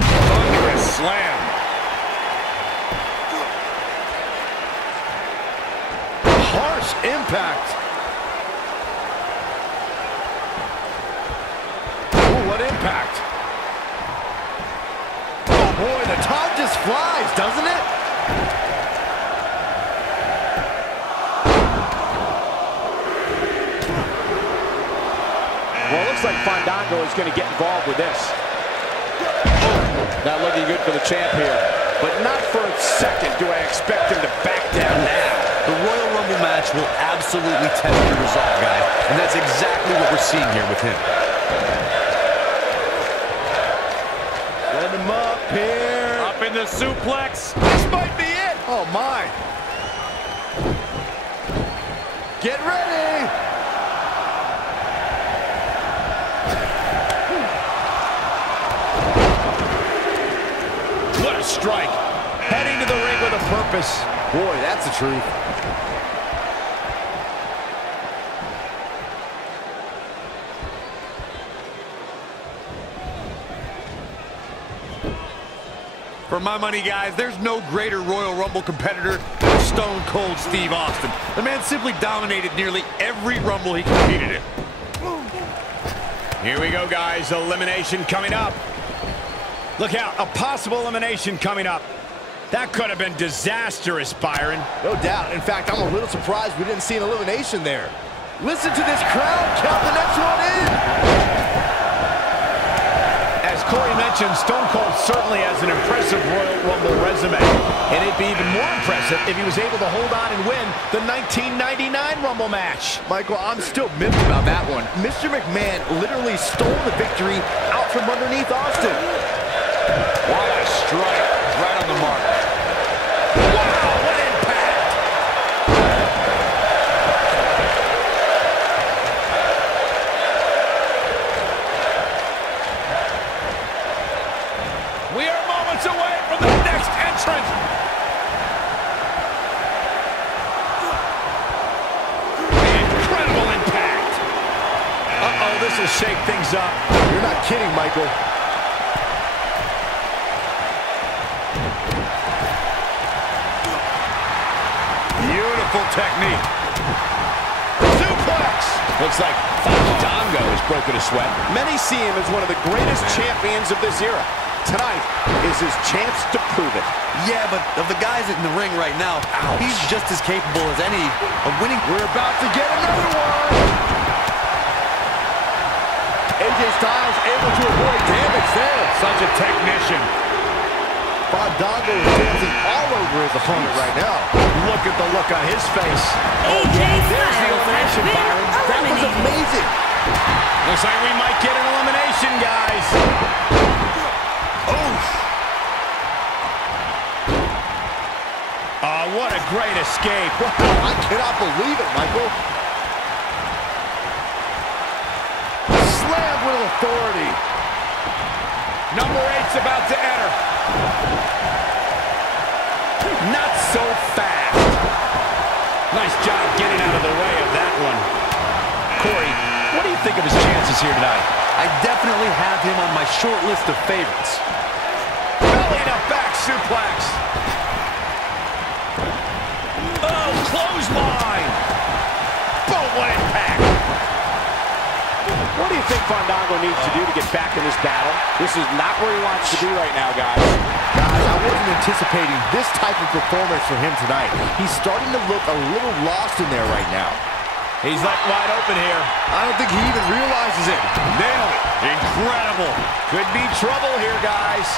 Thunderous slam. Harsh impact. Ooh, what impact. Oh boy, the time just flies, doesn't it? Well, it looks like Fandango is going to get involved with this. Not looking good for the champ here. But not for a second do I expect him to back down now. The Royal Rumble match will absolutely test your resolve, guys. And that's exactly what we're seeing here with him. Set him up here. Up in the suplex. This might be it. Oh, my. Get ready. What a strike. Heading to the ring with a purpose. Boy, that's the truth. For my money, guys, there's no greater Royal Rumble competitor than Stone Cold Steve Austin. The man simply dominated nearly every Rumble he competed in. Here we go, guys. Elimination coming up. Look out, a possible elimination coming up. That could have been disastrous, Byron. No doubt. In fact, I'm a little surprised we didn't see an elimination there. Listen to this crowd count the next one in. As Corey mentioned, Stone Cold certainly has an impressive Royal Rumble resume. And it'd be even more impressive if he was able to hold on and win the 1999 Rumble match. Michael, I'm still miffed about that one. Mr. McMahon literally stole the victory out from underneath Austin. What a strike. Right on the mark. Wow, what impact! We are moments away from the next entrant. Incredible impact. Uh-oh, this will shake things up. You're not kidding, Michael. Beautiful technique. Suplex. Looks like Fandango has broken a sweat. Many see him as one of the greatest champions of this era. Tonight is his chance to prove it. Yeah, but of the guys in the ring right now, he's just as capable as any of winning. We're about to get another one. AJ Styles able to avoid damage there. Such a technician. Fandango is dancing all over his opponent right now. Look at the look on his face. Oh, yeah, there's the elimination, Byron. That was amazing. Looks like we might get an elimination, guys. Oof. What a great escape. Wow, I cannot believe it, Michael. Slam with authority. Number 8's about to enter. Not so fast. Nice job getting out of the way of that one. Corey, what do you think of his chances here tonight? I definitely have him on my short list of favorites. Belly to back suplex. Oh, clothesline. Boom, what impact. What do you think Fandango needs to do to get back in this battle? This is not where he wants to be right now, guys. Guys, I wasn't anticipating this type of performance from him tonight. He's starting to look a little lost in there right now. He's left wide open here. I don't think he even realizes it. Nailed it. Incredible. Could be trouble here, guys.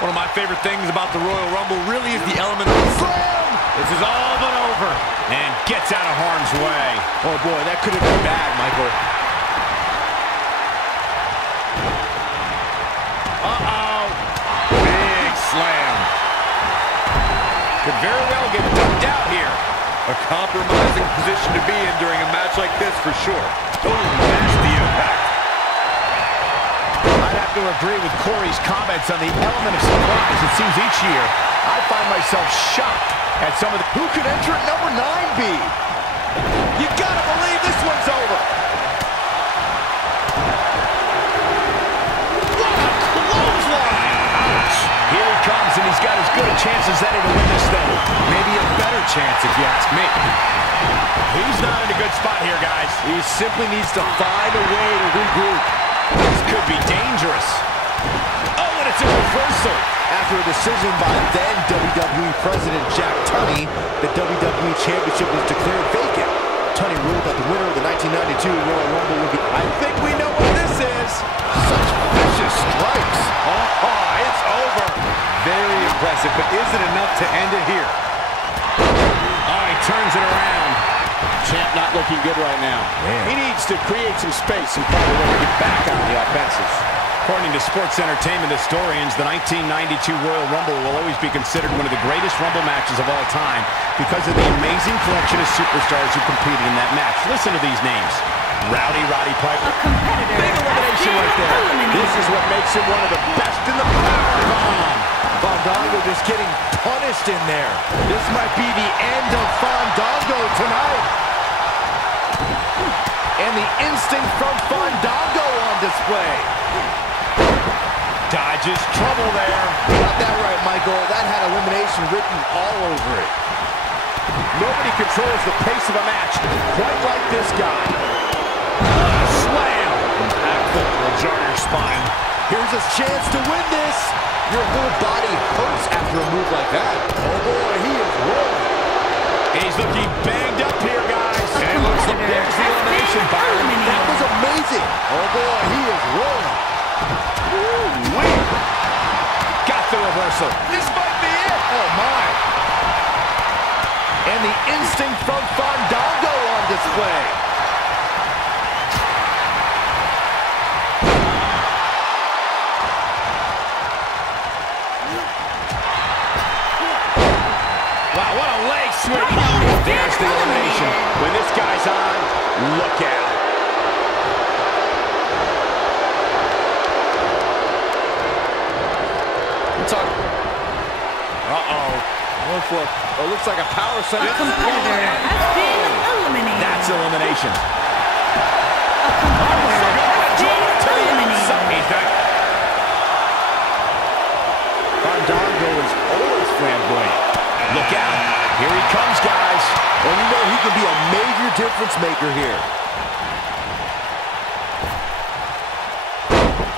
One of my favorite things about the Royal Rumble really is the element of Slam! this is all but over. And gets out of harm's way. Oh, boy, that could have been bad, Michael. Uh-oh. Big slam. Could very well get dumped out here. A compromising position to be in during a match like this for sure. Totally nasty impact. I'd have to agree with Corey's comments on the element of surprise. It seems each year I find myself shocked at some of the... Who could enter at number 9 be? You gotta believe this one's over. chances that he to win this thing? Maybe a better chance, if you ask me. He's not in a good spot here, guys. He simply needs to find a way to regroup. This could be dangerous. Oh, and it's a reversal. After a decision by then WWE President Jack Tunney, the WWE Championship was declared vacant. Tunney ruled that the winner of the 1992 Royal Rumble would be... I think we know what this is. Such vicious strikes. Oh, it's over. Very impressive, but is it enough to end it here? Oh, he turns it around. Champ not looking good right now. Man. He needs to create some space and find a way to get back on the offensive. According to Sports Entertainment historians, the 1992 Royal Rumble will always be considered one of the greatest Rumble matches of all time because of the amazing collection of superstars who competed in that match. Listen to these names. Roddy Piper. Big elimination right there. This is what makes him one of the best in the powerbomb. Fandango just getting punished in there. This might be the end of Fandango tonight. And the instinct from Fandango on display. Dodges trouble there. You got that right, Michael. That had elimination written all over it. Nobody controls the pace of a match quite like this guy. Slam. Impactful. Will jar your spine. Here's his chance to win this. Your whole body hurts after a move like that. Oh boy, he is rolling. He's looking banged up here, guys. And it looks like there's the elimination, Byron. That was amazing. Oh boy, he is rolling. Wait. Got the reversal. This might be it. Oh my. And the instinct from Fandango on display. Wow, what a leg sweep. There's the elimination. When this guy's on, look out. Oh, looks like a power set. A competitor has been eliminated. That's elimination. A competitor has been eliminated. Fandango is always flamboyant. Look out. Here he comes, guys. And you know he can be a major difference maker here.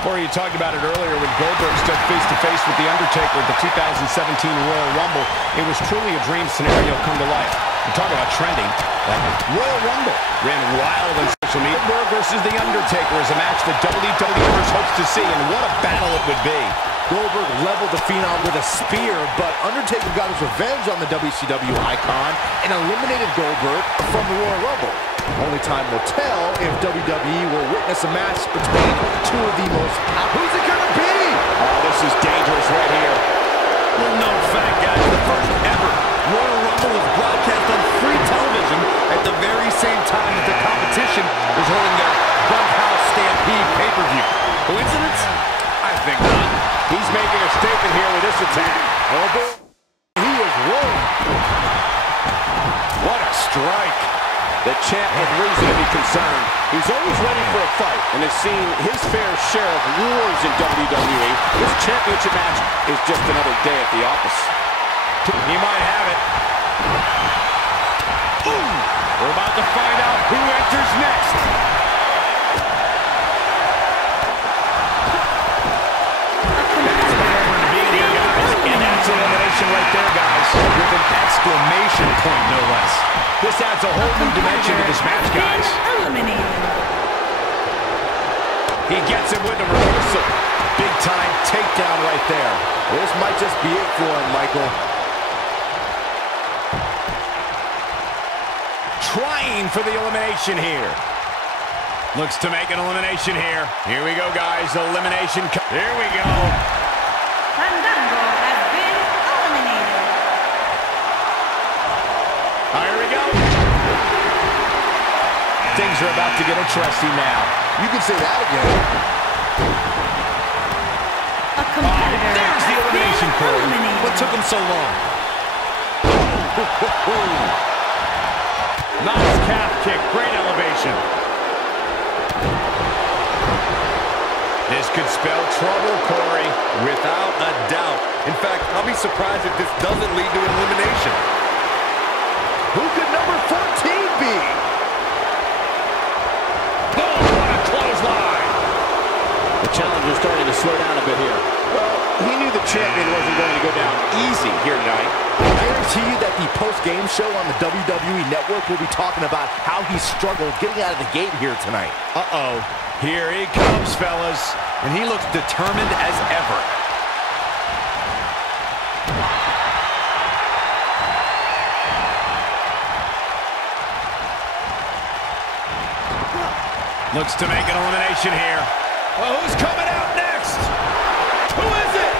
Corey, you talked about it earlier when Goldberg stood face-to-face with The Undertaker at the 2017 Royal Rumble. It was truly a dream scenario come to life. You talk about trending. That Royal Rumble ran wild on social media. Goldberg versus The Undertaker is a match that WWE hopes to see, and what a battle it would be. Goldberg leveled the Phenom with a spear, but Undertaker got his revenge on the WCW icon and eliminated Goldberg from the Royal Rumble. Only time will tell if WWE will witness a match between two of the most... Who's it gonna be? Oh, this is dangerous right here. Little known fact, guys, the first ever Royal Rumble was broadcast on free television at the very same time that the competition was holding their Bunkhouse Stampede pay-per-view. Coincidence? I think not. He's making a statement here with this attack. Oh boy, he is rolling. What a strike. The champ has reason to be concerned. He's always ready for a fight and has seen his fair share of wars in WWE. This championship match is just another day at the office. He might have it. Ooh, we're about to find out who enters next. That's elimination right there, guys. With an exclamation point, no less. This adds a whole new dimension to this match, guys. Eliminated. He gets him with the reversal. Big time takedown right there. This might just be it for him, Michael. Trying for the elimination here. Looks to make an elimination here. Here we go, guys. Elimination. Here we go. Fandango has been eliminated. Here we go. Things are about to get interesting now. You can say that again. A competitor there's the elimination, has been Corey. eliminated. What took him so long? Nice calf kick, great elevation. This could spell trouble, Corey. Without a doubt. In fact, I'll be surprised if this doesn't lead to an elimination. Who could number 14 be? Oh, what a clothesline. The challenger's starting to slow down a bit here. Well, he knew the champion wasn't going to go down easy here tonight. I guarantee you that the post-game show on the WWE Network will be talking about how he struggled getting out of the gate here tonight. Uh-oh. Here he comes, fellas. And he looks determined as ever. Looks to make an elimination here. Well, who's coming out next? Who is it?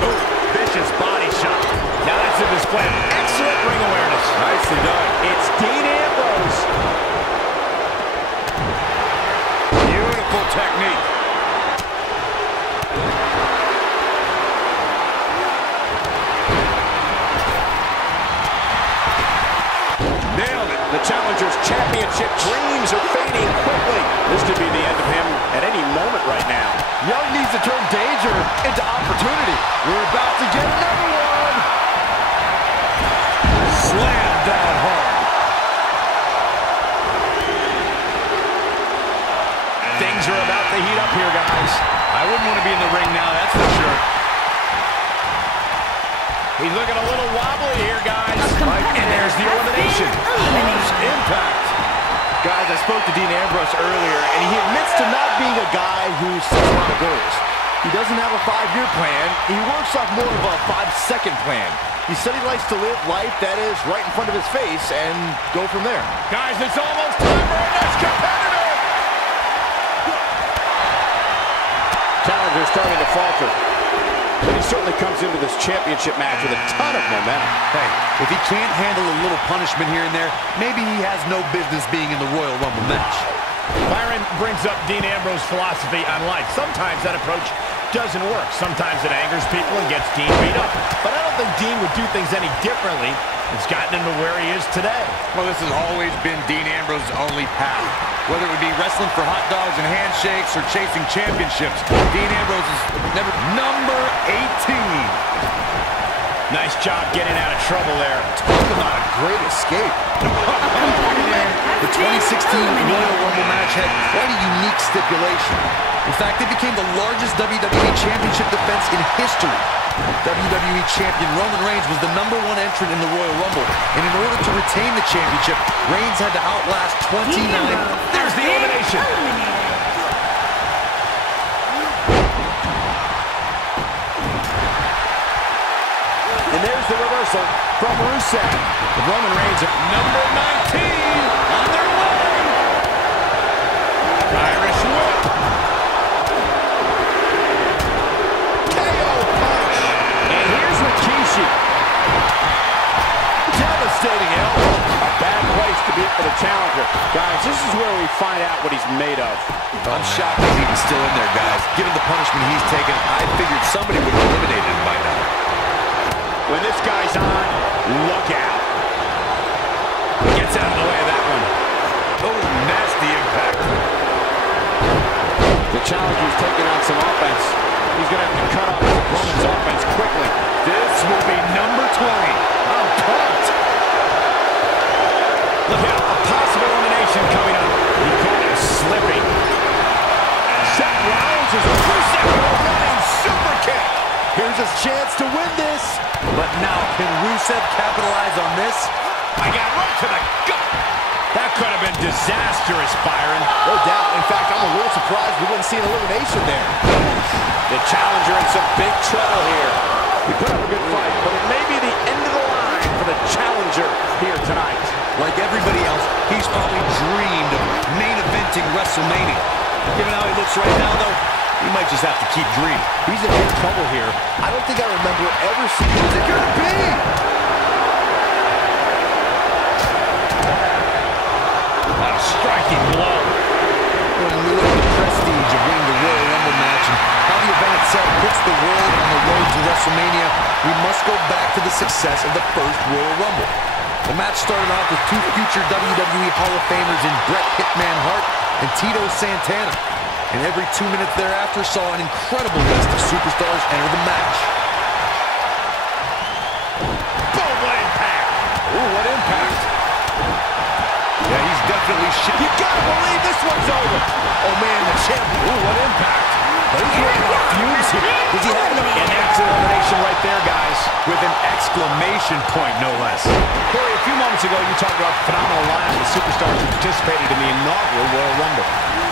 Oh, vicious body shot. Now that's a display of excellent ring awareness. Nicely done. It's Dean Ambrose. Beautiful technique. Nailed it. The challenger's championship dreams are fading quickly. This could be the end of him at any moment right now. Young needs to turn danger into opportunity. We're about to get another one. Slam down hard. Things are about to heat up here, guys. I wouldn't want to be in the ring now, that's for sure. He's looking a little wobbly here, guys. And there's the elimination. Impact. Guys, I spoke to Dean Ambrose earlier, and he admits to not being a guy who sets a lot of goals. He doesn't have a 5-year plan. He works off more of a 5-second plan. He said he likes to live life that is right in front of his face and go from there. Guys, it's almost time for our next competitor. Challenger starting to falter. But he certainly comes into this championship match with a ton of momentum. Hey, if he can't handle a little punishment here and there, maybe he has no business being in the Royal Rumble match. Byron brings up Dean Ambrose's philosophy on life. Sometimes that approach doesn't work. Sometimes it angers people and gets Dean beat up. But I don't think Dean would do things any differently. It's gotten him to where he is today. Well, this has always been Dean Ambrose's only path. Whether it would be wrestling for hot dogs and handshakes or chasing championships, Dean Ambrose is never number 18. Nice job getting out of trouble there. Talk about a great escape. The 2016 Royal Rumble match had quite a unique stipulation. In fact, it became the largest WWE Championship defense in history. WWE Champion Roman Reigns was the #1 entrant in the Royal Rumble, and in order to retain the championship, Reigns had to outlast 29. There's the elimination. And there's the reversal from Rusev. Roman Reigns at number 19 on their way. Irish whip. KO punch. And here's Rikishi. Devastating elbow. A bad place to be for the challenger. Guys, this is where we find out what he's made of. I'm shocked he's even still in there, guys. Given the punishment he's taken, I figured somebody would have eliminated him by now. When this guy's on, look out. Gets out of the way of that one. Oh, nasty impact. The challenger's taking on some offense. He's going to have to cut off his opponent's offense quickly. This will be number 20. I'm pumped. Look out, a possible elimination coming up. He caught him slipping. Seth Rollins is a 2-second running super kick. Here's his chance to win this. But now, can Rusev capitalize on this? I got right to the gut. That could have been disastrous, Byron. No doubt. In fact, I'm a little surprised we didn't see an elimination there. The challenger in some big trouble here. He put up a good fight, but it may be the end of the line for the challenger here tonight. Like everybody else, he's probably dreamed of main eventing WrestleMania. Given how he looks right now, though, he might just have to keep dreaming. He's in big trouble here. I don't think I remember ever seeing who's it gonna be. What a striking blow. When we look at the prestige of winning the Royal Rumble match and how the event itself puts the world on the road to WrestleMania, we must go back to the success of the first Royal Rumble. The match started off with two future WWE Hall of Famers in Bret Hitman Hart and Tito Santana. And every 2 minutes thereafter saw an incredible list of superstars enter the match. Boom, what impact! Ooh, what impact! Yeah, he's definitely shit. You gotta believe this one's over! Oh man, the champion. Ooh, what impact! He's running off fumes here. Does he have enough? And that's elimination right there, guys. With an exclamation point, no less. Corey, a few moments ago, you talked about phenomenal lineup of superstars who participated in the inaugural Royal Rumble.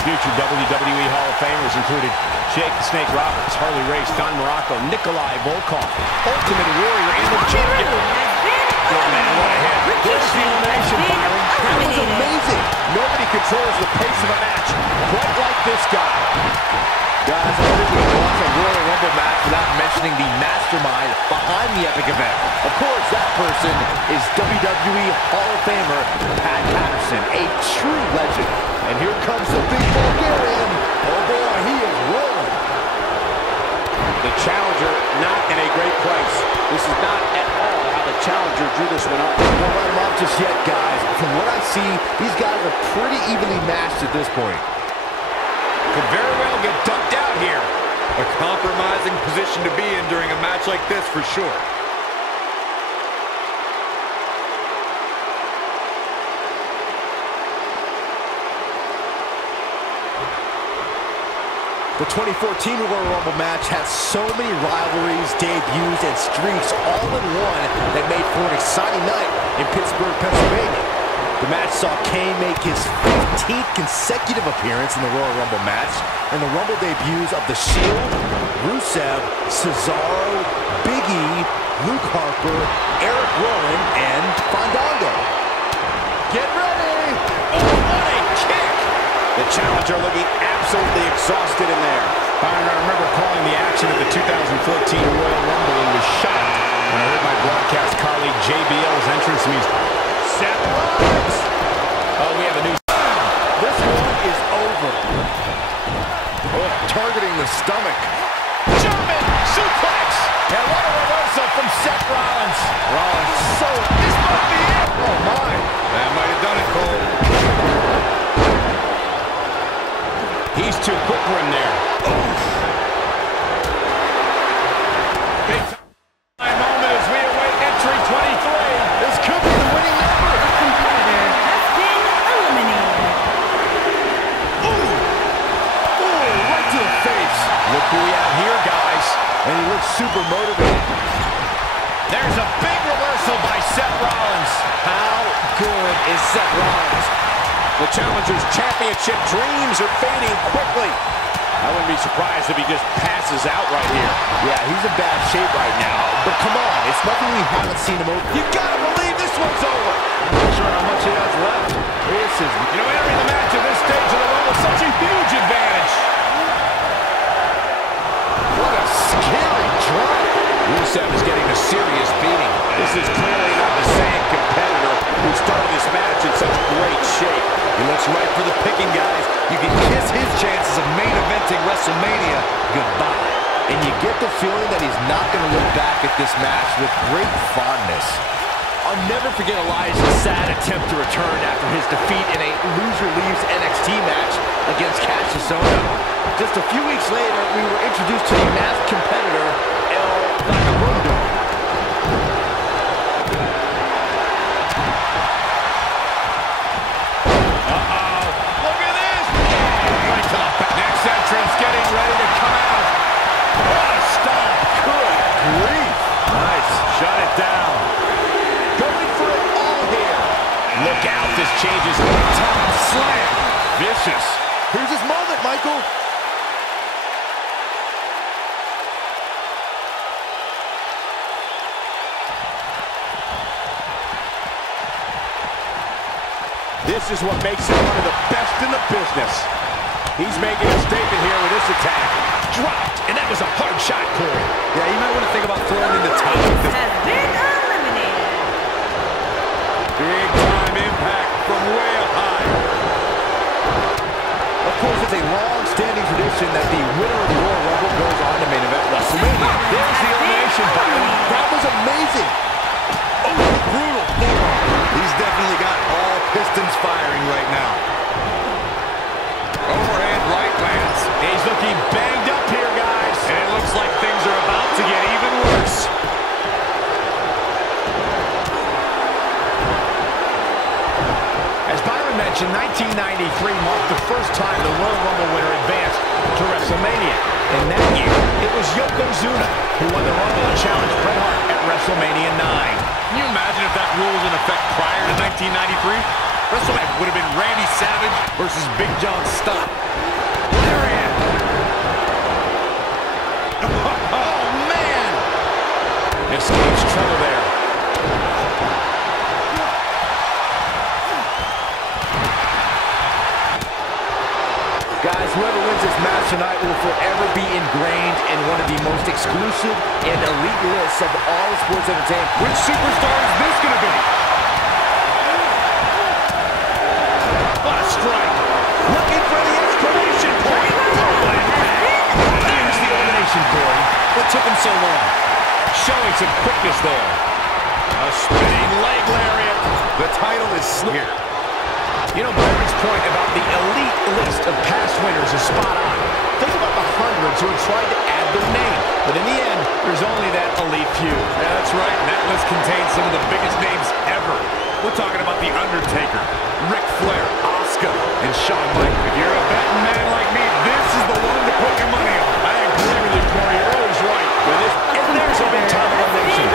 Future WWE Hall of Famers included Jake the Snake Roberts, Harley Race, Don Morocco, Nikolai Volkov, Ultimate Warrior, and the champion. Oh man, what a hit. There's the elimination, Byron. That was amazing. Nobody controls the pace of a match quite like this guy. Guys, I don't think we can watch a Royal Rumble match without mentioning the mastermind behind the epic event. Of course, that person is WWE Hall of Famer Pat Patterson, a true legend. And here comes the big Bulgarian. Oh boy, he is rolling. The challenger not in a great place. This is not at all how the challenger drew this one up. Don't let him off just yet, guys. From what I see, these guys are pretty evenly matched at this point. Could very well get dumped out here. A compromising position to be in during a match like this, for sure. The 2014 Royal Rumble match had so many rivalries, debuts, and streaks all in one that made for an exciting night in Pittsburgh, Pennsylvania. The match saw Kane make his 15th consecutive appearance in the Royal Rumble match, and the Rumble debuts of The Shield, Rusev, Cesaro, Big E, Luke Harper, Eric Rowan, and Fandango. Get ready! Oh, what a kick! The challenger looking absolutely exhausted in there. Byron, I remember calling the action of the 2014 Royal Rumble and was shocked when I heard my broadcast colleague JBL's entrance music. Seth Rollins! Oh, we have a new... This one is over. Oh, targeting the stomach. German suplex! And what a reversal from Seth Rollins. Rollins so... This might be it! Oh, my. That might have done it, Cole. He's too quick for him there. Big time moment as we await entry 23. This could be the winning number. A competitor has been eliminated. Oh, right to the face. Look who we have here, guys. And he looks super motivated. There's a big reversal by Seth Rollins. How good is Seth Rollins? The challenger's championship dreams are fading quickly. I wouldn't be surprised if he just passes out right here. Yeah, he's in bad shape right now. But come on, it's nothing we haven't seen him over. You gotta believe this one's over. I'm not sure how much he has left. This is... Entering the match at this stage of the Rumble, such a huge advantage. What a scary drop. Rusev is getting a serious beating. This is clearly not the same competitor who started this match in such great shape. He looks right for the picking, guys. You can kiss his chances of main eventing WrestleMania goodbye. And you get the feeling that he's not going to look back at this match with great fondness. I'll never forget Elias's sad attempt to return after his defeat in a loser leaves NXT match against Cassius Ohno. Just a few weeks later, we were introduced to the masked competitor, El Vagabundo. Look at this. Right to the back. Next entrance getting ready to come out. What a stop. Good grief. Nice. Shut it down. Going for it all here. Look out. This changes. Top slam. Vicious. Here's his moment, Michael. This is what makes him one of the best in the business. He's making a statement here with this attack. Dropped, and that was a hard shot, Corey. Yeah, you might want to think about throwing in the towel with this. Has been eliminated. Big time impact from way up high. Of course, it's a long-standing tradition that the winner of the Royal Rumble goes on to main event WrestleMania. There's the elimination, Byron. That was amazing. Oh, brutal forearm. pistons firing right now. Overhand right lands. He's looking banged up here, guys. And it looks like things are about to get even worse. As Byron mentioned, 1993 marked the first time the Royal Rumble winner advanced to WrestleMania. In that year, it was Yokozuna who won the Rumble and challenged Bret Hart at WrestleMania 9. Can you imagine if that rule was in effect prior to 1993? WrestleMania would have been Randy Savage versus Big John Studd. Lariat. Oh, man! Escapes trouble there. Guys, whoever wins this match tonight will forever be ingrained in one of the most exclusive and elite lists of all sports entertainment. Which superstar is this going to be? What a strike. Looking for the exclamation point. Oh, There's the elimination, Corey. what took him so long? Showing some quickness there. A spinning leg lariat. The title is here. You know, Byron's point about the elite list of past winners is spot on. Think about the hundreds who have tried to add their name. But in the end, there's only that elite few. Yeah, that's right. And that list contains some of the biggest names ever. We're talking about The Undertaker, Ric Flair, Asuka, and Shawn Michaels. If you're a betting man like me, this is the one to put your money on. I agree with you, Corey. You're always right. And there's a big time elimination.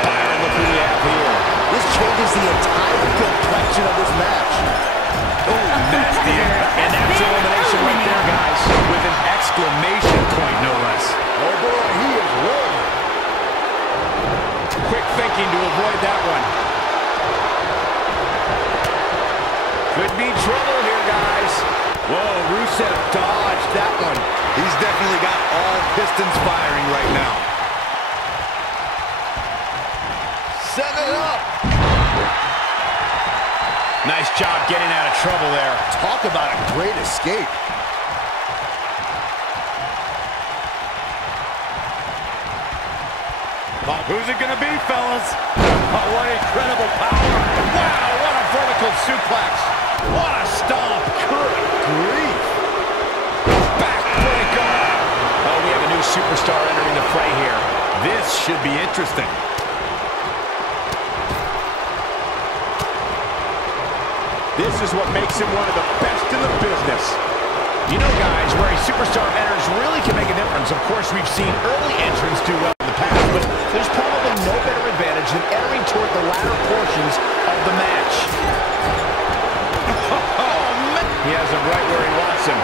Byron, look who we have here. This changes the entire complexion of this match. Oh, nasty. And that's elimination right there, guys. With an exclamation point, no less. Oh, boy, he is rolling. Quick thinking to avoid that one. Could be trouble here, guys. Whoa, Rusev dodged that one. He's definitely got all pistons firing right now. Set it up. Nice job getting out of trouble there. Talk about a great escape. Who's it going to be, fellas? Oh, what incredible power. Wow, what a vertical suplex. What a stomp. Good grief. Backbreaker. Oh, we have a new superstar entering the fray here. This should be interesting. This is what makes him one of the best in the business. You know, guys, where a superstar enters really can make a difference. Of course, we've seen early entrants do well in the past, but there's probably no better advantage than entering toward the latter portions of the match. Oh, man. He has him right where he wants him.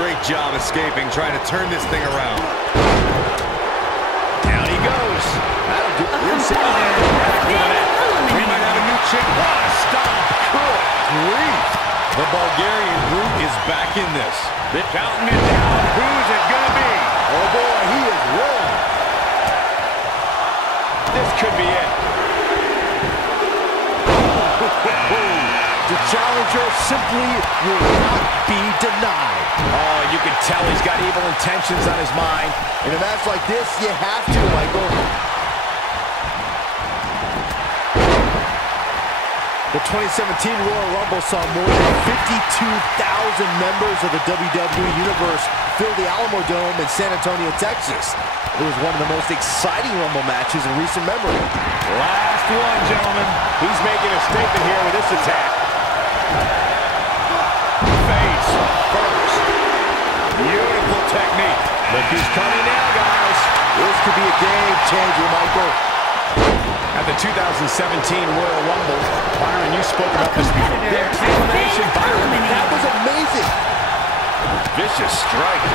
Great job escaping, trying to turn this thing around. Down he goes. That'll do it. We might have a new chick. What a stomp. Good grief. The Bulgarian Brute is back in this. They're counting it down. Who is it going to be? Oh, boy, he is rolling. This could be it. The challenger simply will not be denied. Oh, you can tell he's got evil intentions on his mind. In a match like this, you have to, Michael. The 2017 Royal Rumble saw more than 52,000 members of the WWE Universe fill the Alamo Dome in San Antonio, Texas. It was one of the most exciting Rumble matches in recent memory. Last one, gentlemen. He's making a statement here with this attack. Face first. Beautiful technique. Look who's coming now, guys. This could be a game changer, Michael. At the 2017 Royal Rumble, Byron, you spoke about this before. There's the elimination, Byron. That was amazing. Vicious strike.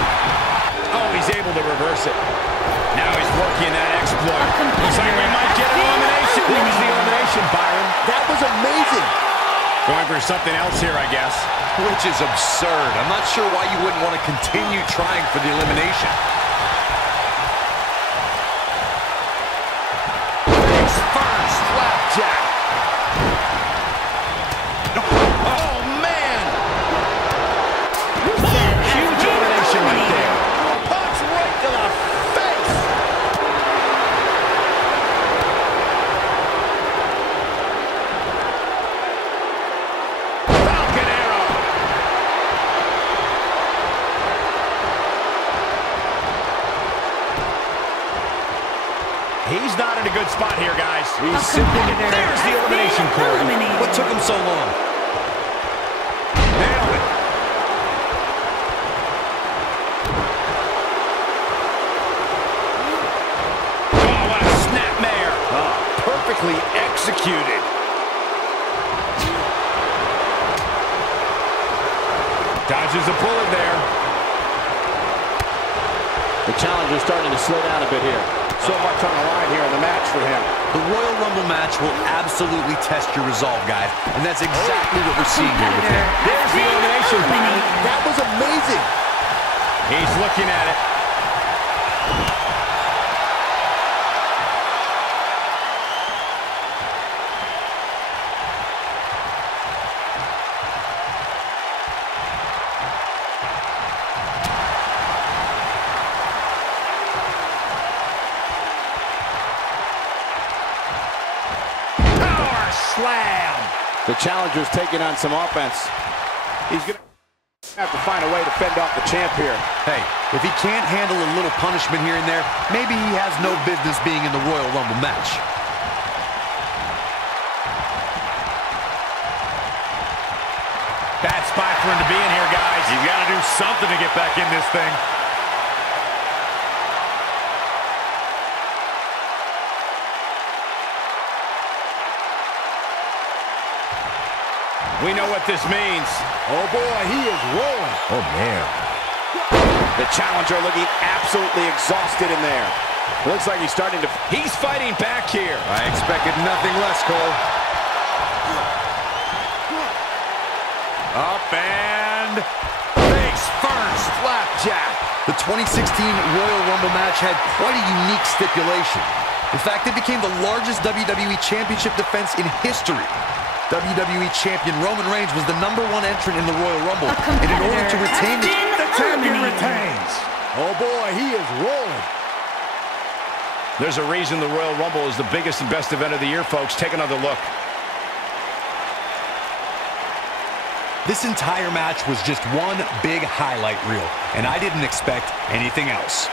Oh, he's able to reverse it. Now he's working that exploit. Looks like we might get an elimination. There's the elimination, Byron. That was amazing. Going for something else here, I guess. Which is absurd. I'm not sure why you wouldn't want to continue trying for the elimination. First flapjack. Oh, man. Huge elimination right there. Punch right to the face. He's not in a good spot here, guys. He's simply There's the elimination, Corey. What took him so long? Nailed it. Oh, what a snapmare. Perfectly executed. Dodges a bullet there. The challenger's starting to slow down a bit here. So much on the line here in the match for him. The Royal Rumble match will absolutely test your resolve, guys. And that's exactly what we're seeing here with him. There's the elimination. That was amazing. He's looking at it. Slam. The challenger's taking on some offense. He's going to have to find a way to fend off the champ here. Hey, if he can't handle a little punishment here and there, maybe he has no business being in the Royal Rumble match. Bad spot for him to be in here, guys. You got to do something to get back in this thing. We know what this means. Oh, boy, he is rolling. Oh, man. The challenger looking absolutely exhausted in there. Looks like he's starting to... He's fighting back here. I expected nothing less, Cole. Up and face first. Flapjack. The 2016 Royal Rumble match had quite a unique stipulation. In fact, it became the largest WWE Championship defense in history. WWE Champion Roman Reigns was the #1 entrant in the Royal Rumble, and in order to retain the champion retains. Oh, boy, he is rolling. There's a reason the Royal Rumble is the biggest and best event of the year, folks. Take another look. This entire match was just one big highlight reel, and I didn't expect anything else.